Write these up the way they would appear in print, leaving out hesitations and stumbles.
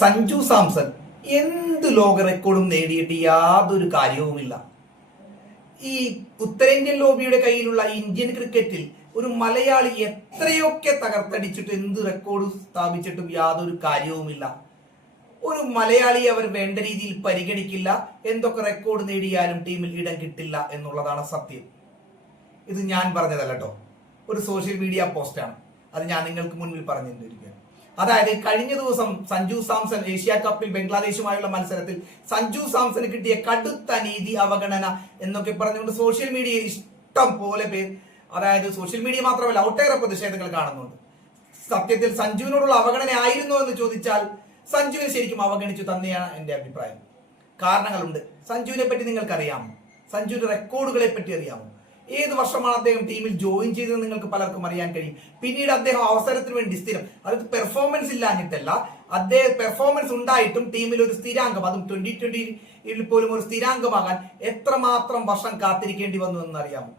സഞ്ജു സാംസൺ എന്ത് ലോക റെക്കോർഡും നേടിയിട്ട് യാതൊരു കാര്യവുമില്ല. ഈ ഉത്തരേന്ത്യൻ ലോബിയുടെ കയ്യിലുള്ള ഇന്ത്യൻ ക്രിക്കറ്റിൽ ഒരു മലയാളി എത്രയൊക്കെ തകർത്തടിച്ചിട്ട് എന്ത് റെക്കോർഡ് സ്ഥാപിച്ചിട്ടും യാതൊരു കാര്യവുമില്ല. ഒരു മലയാളിയെ അവർ വേണ്ട രീതിയിൽ പരിഗണിക്കില്ല. എന്തൊക്കെ റെക്കോർഡ് നേടിയാലും ടീമിൽ ഇടം കിട്ടില്ല എന്നുള്ളതാണ് സത്യം. ഇത് ഞാൻ പറഞ്ഞതല്ല കേട്ടോ, ഒരു സോഷ്യൽ മീഡിയ പോസ്റ്റാണ്. അത് ഞാൻ നിങ്ങൾക്ക് മുന്നിൽ പറഞ്ഞു തന്നിരിക്കുകയാണ്. അതായത് കഴിഞ്ഞ ദിവസം സഞ്ജു സാംസൺ ഏഷ്യ കപ്പിൽ ബംഗ്ലാദേശുമായുള്ള മത്സരത്തിൽ സഞ്ജു സാംസന് കിട്ടിയ കടുത്ത നീതി അവഗണന എന്നൊക്കെ പറഞ്ഞുകൊണ്ട് സോഷ്യൽ മീഡിയയിൽ ഇഷ്ടം പോലെ പേർ, അതായത് സോഷ്യൽ മീഡിയ മാത്രമല്ല ഒട്ടേറെ പ്രതിഷേധങ്ങൾ കാണുന്നുണ്ട്. സത്യത്തിൽ സഞ്ജുവിനോടുള്ള അവഗണന ആയിരുന്നോ എന്ന് ചോദിച്ചാൽ സഞ്ജുവിനെ ശരിക്കും അവഗണിച്ചു തന്നെയാണ് എന്റെ അഭിപ്രായം. കാരണങ്ങളുണ്ട്. സഞ്ജുവിനെ പറ്റി നിങ്ങൾക്കറിയാമോ? സഞ്ജുവിന്റെ റെക്കോർഡുകളെ പറ്റി അറിയാമോ? ഏത് വർഷമാണ് അദ്ദേഹം ടീമിൽ ജോയിൻ ചെയ്തത് നിങ്ങൾക്ക് പലർക്കും അറിയാൻ കഴിയും. പിന്നീട് അദ്ദേഹം അവസരത്തിന് വേണ്ടി സ്ഥിരം, അത് പെർഫോമൻസ് ഇല്ലാഞ്ഞിട്ടല്ല, അദ്ദേഹം പെർഫോമൻസ് ഉണ്ടായിട്ടും ടീമിൽ ഒരു സ്ഥിരാംഗം, അതും 2020 പോലും ഒരു സ്ഥിരാംഗമാകാൻ എത്രമാത്രം വർഷം കാത്തിരിക്കേണ്ടി വന്നു എന്ന് അറിയാമോ?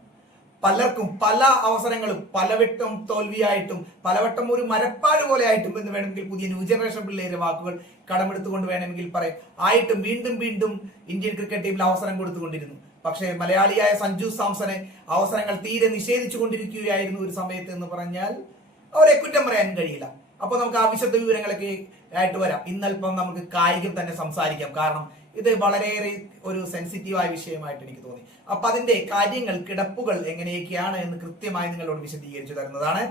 പലർക്കും പല അവസരങ്ങളും പലവട്ടം തോൽവിയായിട്ടും പലവട്ടം ഒരു മരപ്പാട് പോലെ ആയിട്ടും എന്ന് വേണമെങ്കിൽ പുതിയ ന്യൂ ജനറേഷൻ പിള്ളേരുടെ വാക്കുകൾ കടമെടുത്തുകൊണ്ട് വേണമെങ്കിൽ പറയാം, ആയിട്ടും വീണ്ടും വീണ്ടും ഇന്ത്യൻ ക്രിക്കറ്റ് ടീമിൽ അവസരം കൊടുത്തുകൊണ്ടിരുന്നു. പക്ഷേ മലയാളിയായ സഞ്ജു സാംസനെ അവസരങ്ങൾ തീരെ നിഷേധിച്ചു കൊണ്ടിരിക്കുകയായിരുന്നു ഒരു സമയത്ത് എന്ന് പറഞ്ഞാൽ അവരെ കുറ്റം പറയാൻ കഴിയില്ല. അപ്പൊ നമുക്ക് ആ വിശദ വിവരങ്ങളൊക്കെ ആയിട്ട് വരാം. ഇന്നൽപ്പം നമുക്ക് കായികം തന്നെ സംസാരിക്കാം. കാരണം ഇത് വളരെയേറെ ഒരു സെൻസിറ്റീവായ വിഷയമായിട്ട് എനിക്ക് തോന്നി. അപ്പൊ അതിന്റെ കാര്യങ്ങൾ, കിടപ്പുകൾ എങ്ങനെയൊക്കെയാണ് എന്ന് കൃത്യമായി നിങ്ങളോട് വിശദീകരിച്ചു തരുന്നതാണ്.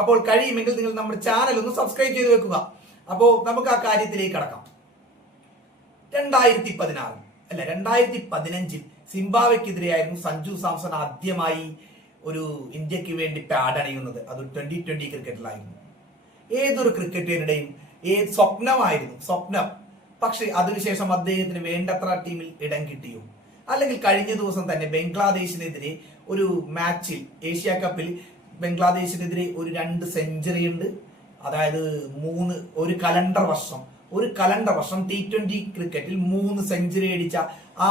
അപ്പോൾ കഴിയുമെങ്കിൽ നിങ്ങൾ നമ്മുടെ ചാനൽ ഒന്ന് സബ്സ്ക്രൈബ് ചെയ്ത് വെക്കുക. അപ്പോൾ നമുക്ക് ആ കാര്യത്തിലേക്ക് കടക്കാം. 2015 സിംബാബ്വെക്കെതിരെയായിരുന്നു സഞ്ജു സാംസൺ ആദ്യമായി ഒരു ഇന്ത്യക്ക് വേണ്ടി പാഡ് അണിയുന്നത്. അത് 2020 ക്രിക്കറ്റിലായിരുന്നു. ഏതൊരു ക്രിക്കറ്ററുടെയും സ്വപ്നം. പക്ഷെ അതിനുശേഷം അദ്ദേഹത്തിന് വേണ്ടത്ര ടീമിൽ ഇടം കിട്ടിയോ? അല്ലെങ്കിൽ കഴിഞ്ഞ ദിവസം തന്നെ ബംഗ്ലാദേശിനെതിരെ ഒരു മാച്ചിൽ, ഏഷ്യ കപ്പിൽ ബംഗ്ലാദേശിനെതിരെ ഒരു 2 സെഞ്ചുറി ഉണ്ട്. അതായത് ഒരു കലണ്ടർ വർഷം T20 ക്രിക്കറ്റിൽ 3 സെഞ്ചുറി അടിച്ച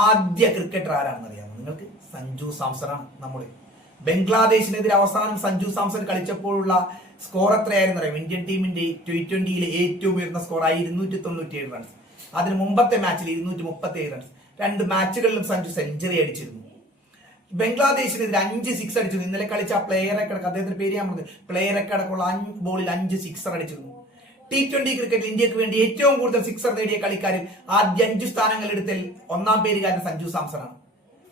ആദ്യ ക്രിക്കറ്റർ ആരാണെന്ന് അറിയാമോ നിങ്ങൾക്ക്? സഞ്ജു സാംസൺ ആണ്. നമ്മുടെ ബംഗ്ലാദേശിനെതിരെ അവസാനം സഞ്ജു സാംസൺ കളിച്ചപ്പോഴുള്ള സ്കോർ എത്രയായിരുന്നു അറിയാം? ഇന്ത്യൻ ടീമിന്റെ T20 ഏറ്റവും ഉയർന്ന സ്കോറായി 297 റൺസ്. അതിന് മുമ്പത്തെ മാച്ചിൽ 237 റൺസ്. 2 മാച്ചുകളിലും സഞ്ജു സെഞ്ചുറി അടിച്ചിരുന്നു. ബംഗ്ലാദേശിനെതിരെ 5 സിക്സ് അടിച്ചിരുന്നു. ഇന്നലെ കളിച്ച പ്ലെയറെ കണക്ക്, അദ്ദേഹത്തിന്റെ പേര് ഞാൻ പറഞ്ഞത്, പ്ലെയറെ കണക്കുള്ള 5 ബോളിൽ 5 സിക്സർ അടിച്ചിരുന്നു. T20 ക്രിക്കറ്റിൽ ഇന്ത്യക്ക് വേണ്ടി ഏറ്റവും കൂടുതൽ സിക്സർ നേടിയ കളിക്കാരിൽ ആദ്യ 5 സ്ഥാനങ്ങൾ എടുത്തൽ 1-ാം പേരുകാരൻ സഞ്ജു സാംസൺ ആണ്.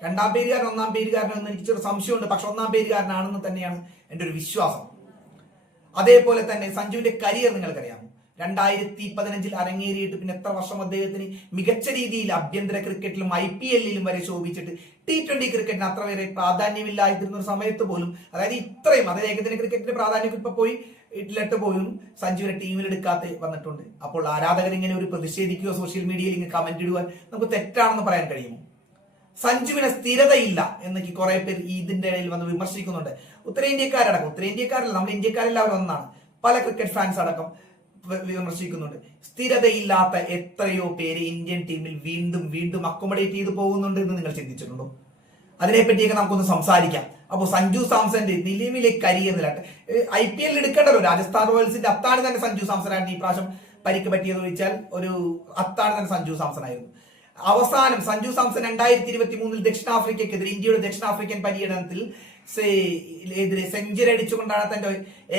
2-ാം പേരുകാരൻ 1-ാം പേരുകാരനെന്ന് എനിക്ക് ചെറിയ സംശയമുണ്ട്. പക്ഷെ 1-ാം പേരുകാരനാണെന്ന് തന്നെയാണ് എന്റെ ഒരു വിശ്വാസം. അതേപോലെ തന്നെ സഞ്ജുവിന്റെ കരിയർ നിങ്ങൾക്കറിയാമോ? 2015 അരങ്ങേറിയിട്ട് പിന്നെ എത്ര വർഷം അദ്ദേഹത്തിന് മികച്ച രീതിയിൽ ആഭ്യന്തര ക്രിക്കറ്റിലും IPL-ലും വരെ ശോഭിച്ചിട്ട് T20 ക്രിക്കറ്റിന് അത്ര വരെ പ്രാധാന്യമില്ലായിരുന്ന ഒരു സമയത്ത് പോലും, അതായത് ഇത്രയും, അതായത് ഏകദിന ക്രിക്കറ്റിന്റെ പ്രാധാന്യം ഇപ്പൊ പോയി ഇട്ടിലിട്ട് പോലും സഞ്ജുവിനെ ടീമിലെടുക്കാതെ വന്നിട്ടുണ്ട്. അപ്പോൾ ആരാധകർ ഇങ്ങനെ ഒരു പ്രതിഷേധിക്കുകയോ സോഷ്യൽ മീഡിയയിൽ ഇങ്ങനെ കമന്റ് ഇടുവാൻ നമുക്ക് തെറ്റാണെന്ന് പറയാൻ കഴിയുമോ? സഞ്ജുവിന് സ്ഥിരതയില്ല എന്നൊക്കെ കുറെ പേർ ഇതിന്റെ ഇടയിൽ വന്ന് വിമർശിക്കുന്നുണ്ട്. ഉത്തരേന്ത്യക്കാരല്ല, നമ്മൾ ഇന്ത്യക്കാരെല്ലാവരും ഒന്നാണ്. പല ക്രിക്കറ്റ് ഫാൻസ് അടക്കം വിമർശിക്കുന്നുണ്ട്. സ്ഥിരതയില്ലാത്ത എത്രയോ പേര് ഇന്ത്യൻ ടീമിൽ വീണ്ടും വീണ്ടും അക്കോമഡേറ്റ് ചെയ്ത് പോകുന്നുണ്ട് എന്ന് നിങ്ങൾ ചിന്തിച്ചിട്ടുണ്ടോ? അതിനെപ്പറ്റിയൊക്കെ നമുക്കൊന്ന് സംസാരിക്കാം. അപ്പോൾ സഞ്ജു സാംസന്റെ നിലവിലെ കരിയർ നില IPL എടുക്കേണ്ടല്ലോ. രാജസ്ഥാൻ റോയൽസിന്റെ അത്താണി തന്നെ സഞ്ജു സാംസൺ ആയിരുന്നു. ഈ പ്രാവശ്യം പരിക്ക് പറ്റിയത് ചോദിച്ചാൽ ഒരു അത്താണി തന്നെ സഞ്ജു സാംസൺ ആയിരുന്നു. അവസാനം സഞ്ജു സാംസൺ 2023 ദക്ഷിണാഫ്രിക്കക്കെതിരെ, ഇന്ത്യയുടെ ദക്ഷിണാഫ്രിക്കൻ പര്യടനത്തിൽ എതിരെ സെഞ്ചുറി അടിച്ചുകൊണ്ടാണ് തന്റെ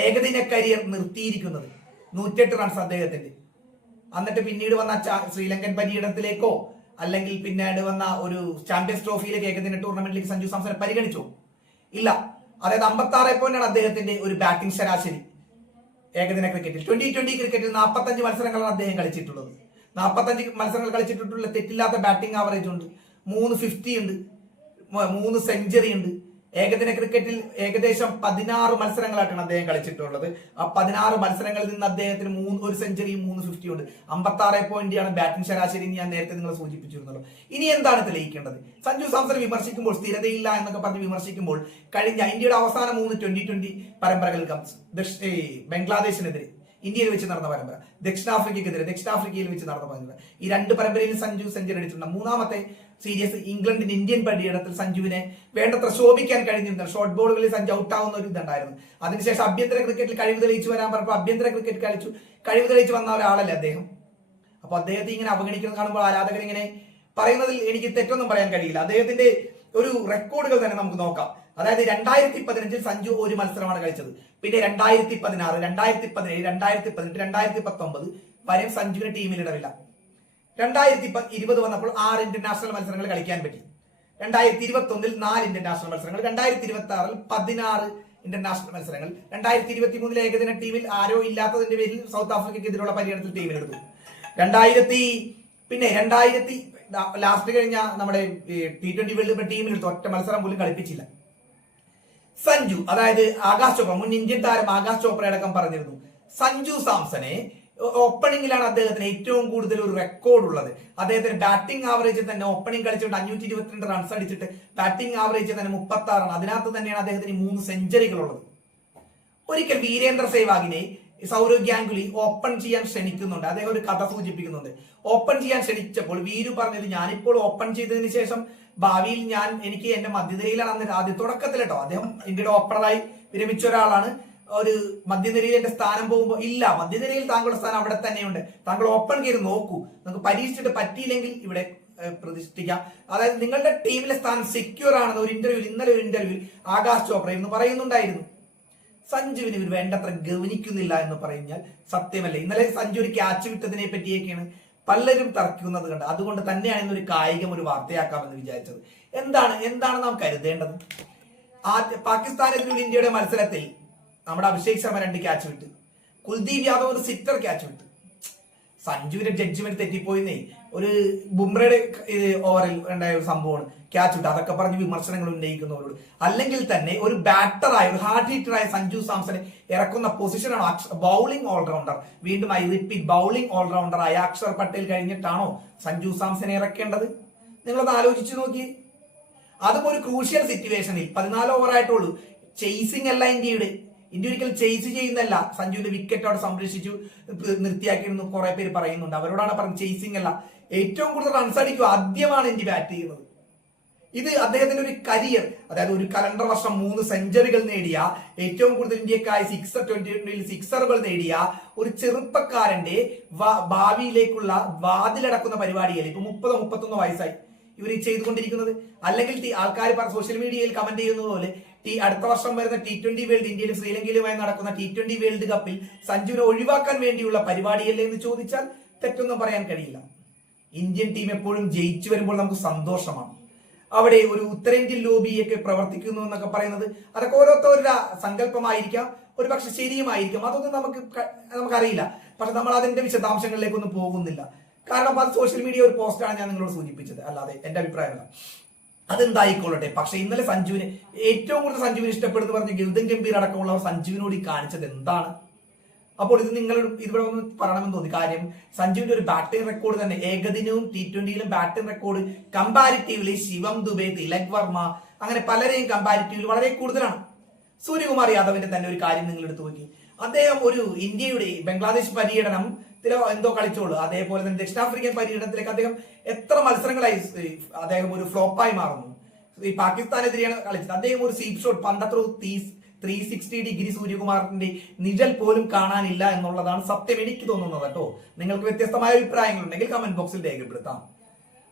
ഏകദിന കരിയർ നിർത്തിയിരിക്കുന്നത്. 108 റൺസ് അദ്ദേഹത്തിന്റെ. എന്നിട്ട് പിന്നീട് വന്ന ശ്രീലങ്കൻ പര്യടനത്തിലേക്കോ അല്ലെങ്കിൽ പിന്നീട് വന്ന ഒരു ചാമ്പ്യൻസ് ട്രോഫിയിലേക്ക്, ഏകദിന ടൂർണമെന്റിലേക്ക് സഞ്ജു സാംസനെ പരിഗണിച്ചോ? ഇല്ല. അതായത് 56 പോയിന്റാണ് അദ്ദേഹത്തിന്റെ ഒരു ബാറ്റിംഗ് ശരാശരി ഏകദിന ക്രിക്കറ്റിൽ. 2020 ക്രിക്കറ്റിൽ 45 മത്സരങ്ങളാണ് അദ്ദേഹം കളിച്ചിട്ടുള്ളത്. 45 മത്സരങ്ങൾ കളിച്ചിട്ടുള്ള തെറ്റില്ലാത്ത ബാറ്റിംഗ് ആവറേജ് ഉണ്ട്. 3 50 ഉണ്ട്, 3 സെഞ്ചുറി ഉണ്ട്. ഏകദിന ക്രിക്കറ്റിൽ ഏകദേശം 16 മത്സരങ്ങളായിട്ടാണ് അദ്ദേഹം കളിച്ചിട്ടുള്ളത്. ആ 16 മത്സരങ്ങളിൽ നിന്ന് അദ്ദേഹത്തിന് 1 സെഞ്ചുറിയും 3 50 ഉണ്ട്. 56 പോയിന്റാണ് ബാറ്റിംഗ് ശരാശരി. ഞാൻ നേരത്തെ നിങ്ങളെ സൂചിപ്പിച്ചിരുന്നല്ലോ. ഇനി എന്താണ് തെളിയിക്കേണ്ടത്? സഞ്ജു സാംസൺ വിമർശിക്കുമ്പോൾ, സ്ഥിരതയില്ല എന്നൊക്കെ പറഞ്ഞ് വിമർശിക്കുമ്പോൾ, കഴിഞ്ഞ ഇന്ത്യയുടെ അവസാന 3 2020 പരമ്പരകൾ, ബംഗ്ലാദേശിനെതിരെ ഇന്ത്യയിൽ വെച്ച് നടന്ന പരമ്പര, ദക്ഷിണാഫ്രിക്കയിൽ വെച്ച് നടന്ന പരമ്പര, ഈ 2 പരമ്പരയിൽ സഞ്ജു സെഞ്ചുറി അടിച്ചിട്ടുണ്ട്. 3-ാമത്തെ സീരീസ് ഇംഗ്ലണ്ടിന്റെ ഇന്ത്യൻ പര്യടനത്തിൽ സഞ്ജുവിനെ വേണ്ടത്ര ശോഭിക്കാൻ കഴിഞ്ഞിരുന്നു. ഷോർട്ട് ബോളുകളിൽ സഞ്ജു ഔട്ടാവുന്ന ഒരു ഇതുണ്ടായിരുന്നു. അതിനുശേഷം ആഭ്യന്തര ക്രിക്കറ്റിൽ കഴിവ് തെളിയിച്ചു വരാൻ പറഞ്ഞപ്പോൾ ആഭ്യന്തര ക്രിക്കറ്റ് കഴിവ് തെളിയിച്ചു വന്ന ഒരാളല്ലേ അദ്ദേഹം. അപ്പൊ അദ്ദേഹത്തെ ഇങ്ങനെ അവഗണിക്കുന്നത് കാണുമ്പോൾ ആരാധകർ ഇങ്ങനെ പറയുന്നതിൽ എനിക്ക് തെറ്റൊന്നും പറയാൻ കഴിയില്ല. അദ്ദേഹത്തിന്റെ ഒരു റെക്കോർഡുകൾ തന്നെ നമുക്ക് നോക്കാം. അതായത് 2015 സഞ്ജു ഒരു മത്സരമാണ് കളിച്ചത്. പിന്നെ 2016, 2017, 2018, 2019 വരെ സഞ്ജുവിന് ടീമിൽ ഇടവില്ല. 2020 വന്നപ്പോൾ 6 ഇന്റർനാഷണൽ മത്സരങ്ങൾ കളിക്കാൻ പറ്റി. 2021 4 ഇന്റർനാഷണൽ മത്സരങ്ങൾ, 2026 16 ഇന്റർനാഷണൽ മത്സരങ്ങൾ, 2023 ഏകദിന ടീമിൽ ആരോ ഇല്ലാത്തതിന്റെ പേരിൽ സൗത്ത് ആഫ്രിക്കയ്ക്കെതിരെയുള്ള പര്യടനത്തിൽ ടീമിലെടുത്തു. 2000 ലാസ്റ്റ് കഴിഞ്ഞ നമ്മുടെ T20 വേൾഡ് കപ്പ് ടീമിലെടുത്തു. ഒറ്റ മത്സരം പോലും കളിപ്പിച്ചില്ല. സഞ്ജു, അതായത് ആകാശ് ചോപ്ര, മുൻ ഇന്ത്യൻ താരം ആകാശ് ചോപ്ര അടക്കം പറഞ്ഞിരുന്നു സഞ്ജു സാംസനെ ഓപ്പണിംഗിലാണ് അദ്ദേഹത്തിന് ഏറ്റവും കൂടുതൽ ഒരു റെക്കോർഡ് ഉള്ളത്. അദ്ദേഹത്തിന് ബാറ്റിംഗ് ആവറേജ് തന്നെ ഓപ്പണിംഗ് കളിച്ചുകൊണ്ട് 522 റൺസ് അടിച്ചിട്ട് ബാറ്റിംഗ് ആവറേജ് തന്നെ 36 ആണ്. അതിനകത്ത് തന്നെയാണ് അദ്ദേഹത്തിന് 3 സെഞ്ചുറികൾ ഉള്ളത്. ഒരിക്കൽ വീരേന്ദ്ര സെഹ്വാഗിനെ സൗരവ് ഗാംഗുലി ഓപ്പൺ ചെയ്യാൻ ക്ഷണിക്കുന്നുണ്ട്. അദ്ദേഹം ഒരു കഥ സൂചിപ്പിക്കുന്നുണ്ട്. ഓപ്പൺ ചെയ്യാൻ ക്ഷണിച്ചപ്പോൾ വീരു പറഞ്ഞത്, ഞാനിപ്പോൾ ഓപ്പൺ ചെയ്തതിന് ശേഷം ഭാവിയിൽ എനിക്ക് എന്റെ മധ്യനിരയിലാണ് ആദ്യ തുടക്കത്തിൽ കേട്ടോ. അദ്ദേഹം ഇന്ത്യയുടെ ഓപ്പണറായി വിരമിച്ച ഒരാളാണ്. ഒരു മധ്യനിരയിൽ എന്റെ സ്ഥാനം പോകുമ്പോൾ, ഇല്ല, മധ്യനിരയിൽ താങ്കളുടെ സ്ഥാനം അവിടെ തന്നെയുണ്ട്, താങ്കൾ ഓപ്പൺ ചെയ്ത് നോക്കൂ, നമുക്ക് പരീക്ഷിച്ചിട്ട് പറ്റിയില്ലെങ്കിൽ ഇവിടെ പ്രതിഷ്ഠിക്കാം. അതായത് നിങ്ങളുടെ ടീമിലെ സ്ഥാനം സെക്യൂർ ആണെന്ന് ഇന്നലെ ഒരു ഇന്റർവ്യൂവിൽ ആകാശ് ചോപ്ര എന്ന് പറയുന്നുണ്ടായിരുന്നു. സഞ്ജുവിന് ഇവർ വേണ്ടത്ര ഗവനിക്കുന്നില്ല എന്ന് പറഞ്ഞാൽ സത്യമല്ല. ഇന്നലെ സഞ്ജു ഒരു ക്യാച്ച് വിട്ടതിനെ പറ്റിയൊക്കെയാണ് പലരും തർക്കുന്നത് കണ്ട്. അതുകൊണ്ട് തന്നെയാണ് ഇന്നൊരു കായികം ഒരു വാർത്തയാക്കാമെന്ന് വിചാരിച്ചത്. എന്താണ് നാം കരുതേണ്ടത്? പാകിസ്ഥാനെതിരെ ഇന്ത്യയുടെ മത്സരത്തിൽ നമ്മുടെ അഭിഷേക് ശർമ്മ 2 ക്യാച്ച് വിട്ട്, കുൽദീപ് യാദവ് ഒരു സിറ്റർ ക്യാച്ച് വിട്ട്. സഞ്ജുവിന്റെ ജഡ്ജ്മെന്റ് തെറ്റിപ്പോയിന്നേ. ഒരു ബുംറയുടെ ഓവറിൽ ഉണ്ടായ ഒരു സംഭവമാണ് ക്യാച്ച് വിട്ട്. അതൊക്കെ പറഞ്ഞ് വിമർശനങ്ങൾ ഉന്നയിക്കുന്നവരോട്. അല്ലെങ്കിൽ തന്നെ ഒരു ബാറ്ററായ, ഒരു ഹാർഡ് ഹീറ്ററായ സഞ്ജു സാംസനെ ഇറക്കുന്ന പൊസിഷനാണ് ബൗളിംഗ് ഓൾറൗണ്ടർ. വീണ്ടും ഐ റിപ്പീറ്റ്, ബൗളിംഗ് ഓൾറൗണ്ടർ ആയ അക്ഷർ പട്ടേൽ കഴിഞ്ഞിട്ടാണോ സഞ്ജു സാംസനെ ഇറക്കേണ്ടത്? നിങ്ങളത് ആലോചിച്ചു നോക്കി. അതും ഒരു ക്രൂഷ്യൽ സിറ്റുവേഷനിൽ 14 ഓവറായിട്ടുള്ളൂ. ചേസിംഗ് അല്ല ഇന്ത്യ ഒരിക്കൽ ചേസ് ചെയ്യുന്നല്ല. സഞ്ജുവിന്റെ വിക്കറ്റ് അവിടെ സംരക്ഷിച്ചു നിർത്തിയാക്കിയിരുന്നു കുറെ പേര് പറയുന്നുണ്ട്. അവരോടാണ് പറഞ്ഞത് ചേസിംഗ് അല്ല, ഏറ്റവും കൂടുതൽ റൺസ് അടിക്കുക ആദ്യമാണ് ഇന്ത്യ ബാറ്റ് ചെയ്യുന്നത്. ഇത് അദ്ദേഹത്തിന്റെ ഒരു കരിയർ, അതായത് ഒരു കലണ്ടർ വർഷം 3 സെഞ്ചുറികൾ നേടിയ, ഏറ്റവും കൂടുതൽ ഇന്ത്യക്കായി 2020 സിക്സറുകൾ നേടിയ ഒരു ചെറുപ്പക്കാരന്റെ ഭാവിയിലേക്കുള്ള വാതിലടക്കുന്ന പരിപാടിയല്ലേ ഇപ്പൊ 30-31 വയസ്സായി ഇവർ ചെയ്തുകൊണ്ടിരിക്കുന്നത്. അല്ലെങ്കിൽ ആൾക്കാർ സോഷ്യൽ മീഡിയയിൽ കമന്റ് ചെയ്യുന്നത് പോലെ അടുത്ത വർഷം വരുന്ന T20 വേൾഡ്, ഇന്ത്യയിലും ശ്രീലങ്കയിലുമായി നടക്കുന്ന T20 വേൾഡ് കപ്പിൽ സഞ്ജുവിനെ ഒഴിവാക്കാൻ വേണ്ടിയുള്ള പരിപാടിയല്ലേ എന്ന് ചോദിച്ചാൽ തെറ്റൊന്നും പറയാൻ കഴിയില്ല. ഇന്ത്യൻ ടീം എപ്പോഴും ജയിച്ചു വരുമ്പോൾ നമുക്ക് സന്തോഷമാണ്. അവിടെ ഒരു ഉത്തരേന്ത്യൻ ലോബിയൊക്കെ പ്രവർത്തിക്കുന്നു എന്നൊക്കെ പറയുന്നത് അതൊക്കെ ഓരോരുത്തരുടെ സങ്കല്പമായിരിക്കാം, ഒരു പക്ഷെ ശരിയുമായിരിക്കാം. അതൊന്നും നമുക്കറിയില്ല. പക്ഷെ നമ്മൾ അതിന്റെ വിശദാംശങ്ങളിലേക്കൊന്നും പോകുന്നില്ല. കാരണം അത് സോഷ്യൽ മീഡിയ ഒരു പോസ്റ്റാണ് ഞാൻ നിങ്ങളോട് സൂചിപ്പിച്ചത്, അല്ലാതെ എന്റെ അഭിപ്രായമല്ല. അതെന്തായിക്കൊള്ളട്ടെ. പക്ഷെ ഇന്നലെ സഞ്ജുവിന് ഏറ്റവും കൂടുതൽ സഞ്ജുവിന് ഇഷ്ടപ്പെടുന്നു പറഞ്ഞ് ഗൗതം ഗംഭീർ അടക്കമുള്ളവർ സഞ്ജുവിനോട് കാണിച്ചത് എന്താണ്? അപ്പോൾ ഇത് ഇവിടെ ഒന്ന് പറയണമെന്ന് തോന്നി. കാര്യം സഞ്ജുവിന്റെ ഒരു ബാറ്റിംഗ് റെക്കോർഡ് തന്നെ ഏകദിനവും T20യിലും ബാറ്റിംഗ് റെക്കോർഡ് കമ്പാരിറ്റീവ്ലി ശിവം ദുബെ, തിലക് വർമ്മ, അങ്ങനെ പലരെയും കമ്പാരിറ്റീവ്ലി വളരെ കൂടുതലാണ്. സൂര്യകുമാർ യാദവിന്റെ തന്നെ ഒരു കാര്യം നിങ്ങൾ എടുത്തു നോക്കി. അദ്ദേഹം ഒരു ഇന്ത്യയുടെ ബംഗ്ലാദേശ് പര്യടനം എന്തോ കളിച്ചോളൂ, അതേപോലെ തന്നെ ദക്ഷിണാഫ്രിക്കൻ പര്യടനത്തിലേക്ക് അദ്ദേഹം എത്ര മത്സരങ്ങളായി അദ്ദേഹം ഒരു ഫ്ലോപ്പായി മാറുന്നു. ഈ പാകിസ്ഥാനെതിരെയാണ് കളിച്ചത്. അദ്ദേഹം ഒരു സീപ് ഷോട്ട് 360 ഡിഗ്രി സൂര്യകുമാറിന്റെ നിഴൽ പോലും കാണാനില്ല എന്നുള്ളതാണ് സത്യം എനിക്ക് തോന്നുന്നത് കേട്ടോ. നിങ്ങൾക്ക് വ്യത്യസ്തമായ അഭിപ്രായങ്ങളുണ്ടെങ്കിൽ കമന്റ് ബോക്സിൽ രേഖപ്പെടുത്താം.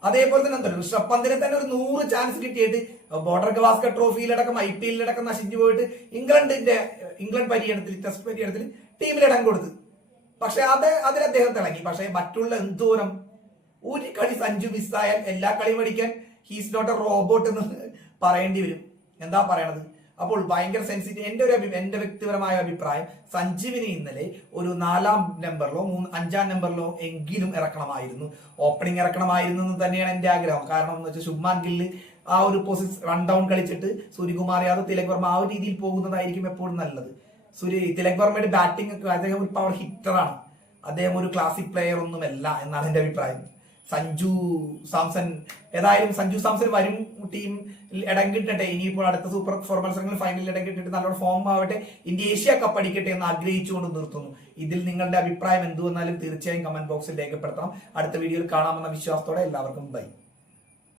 അതേപോലെ തന്നെ എന്താ ഋഷഭ് പന്തിനെ തന്നെ ഒരു 100 ചാൻസ് കിട്ടിയിട്ട് ബോർഡർ ഗവാസ്കർ ട്രോഫിയിലടക്കം IPLിലടക്കം നശിച്ചു പോയിട്ട് ഇംഗ്ലണ്ട് പര്യടനത്തിൽ, ടെസ്റ്റ് പര്യടനത്തിൽ ടീമിലിടം കൊടുത്ത്. പക്ഷെ അതിൽ അദ്ദേഹം തിളങ്ങി. പക്ഷെ മറ്റുള്ള എന്തോരം ഒരു കളി സഞ്ജു മിസ്സായാൽ എല്ലാ കളിയും അടിക്കാൻ ഹീസ് നോട്ട് എ റോബോട്ട് എന്ന് പറയേണ്ടി വരും. എന്താ പറയണത്? അപ്പോൾ ഭയങ്കര സെൻസിറ്റീവ്. എന്റെ വ്യക്തിപരമായ അഭിപ്രായം സഞ്ജുവിനെ ഇന്നലെ ഒരു 4ാം നമ്പറിലോ 5ാം നമ്പറിലോ എങ്കിലും ഇറക്കണമായിരുന്നു, ഓപ്പണിംഗ് ഇറക്കണമായിരുന്നു എന്ന് തന്നെയാണ് എന്റെ ആഗ്രഹം. കാരണം എന്ന് വെച്ചാൽ ശുഭ്മാൻ ഗില്ല് ആ ഒരു റൺ ഡൗൺ കളിച്ചിട്ട് സൂര്യകുമാർ യാദവ്, തിലക് വർമ്മ ആ ഒരു രീതിയിൽ പോകുന്നതായിരിക്കും എപ്പോഴും നല്ലത്. തിലക് വർമ്മയുടെ ബാറ്റിംഗ് ഒക്കെ, അദ്ദേഹം ഒരു പവർ ഹിറ്ററാണ്, അദ്ദേഹം ഒരു ക്ലാസിക് പ്ലെയർ ഒന്നുമല്ല എന്നാണ് എന്റെ അഭിപ്രായം. സഞ്ജു സാംസൺ വരും ടീം ഇടം കിട്ടട്ടെ. ഇനിയിപ്പോൾ അടുത്ത സൂപ്പർ 4 മത്സരങ്ങളിൽ ഫൈനലിൽ ഇടം കിട്ടിട്ട് നല്ലൊരു ഫോം ആവട്ടെ, ഇന്ത്യ ഏഷ്യ കപ്പ് അടിക്കട്ടെ എന്ന് ആഗ്രഹിച്ചുകൊണ്ട് നിർത്തുന്നു. ഇതിൽ നിങ്ങളുടെ അഭിപ്രായം എന്തുവന്നാലും തീർച്ചയായും കമന്റ് ബോക്സിൽ രേഖപ്പെടുത്തണം. അടുത്ത വീഡിയോയിൽ കാണാമെന്ന വിശ്വാസത്തോടെ എല്ലാവർക്കും ബൈ.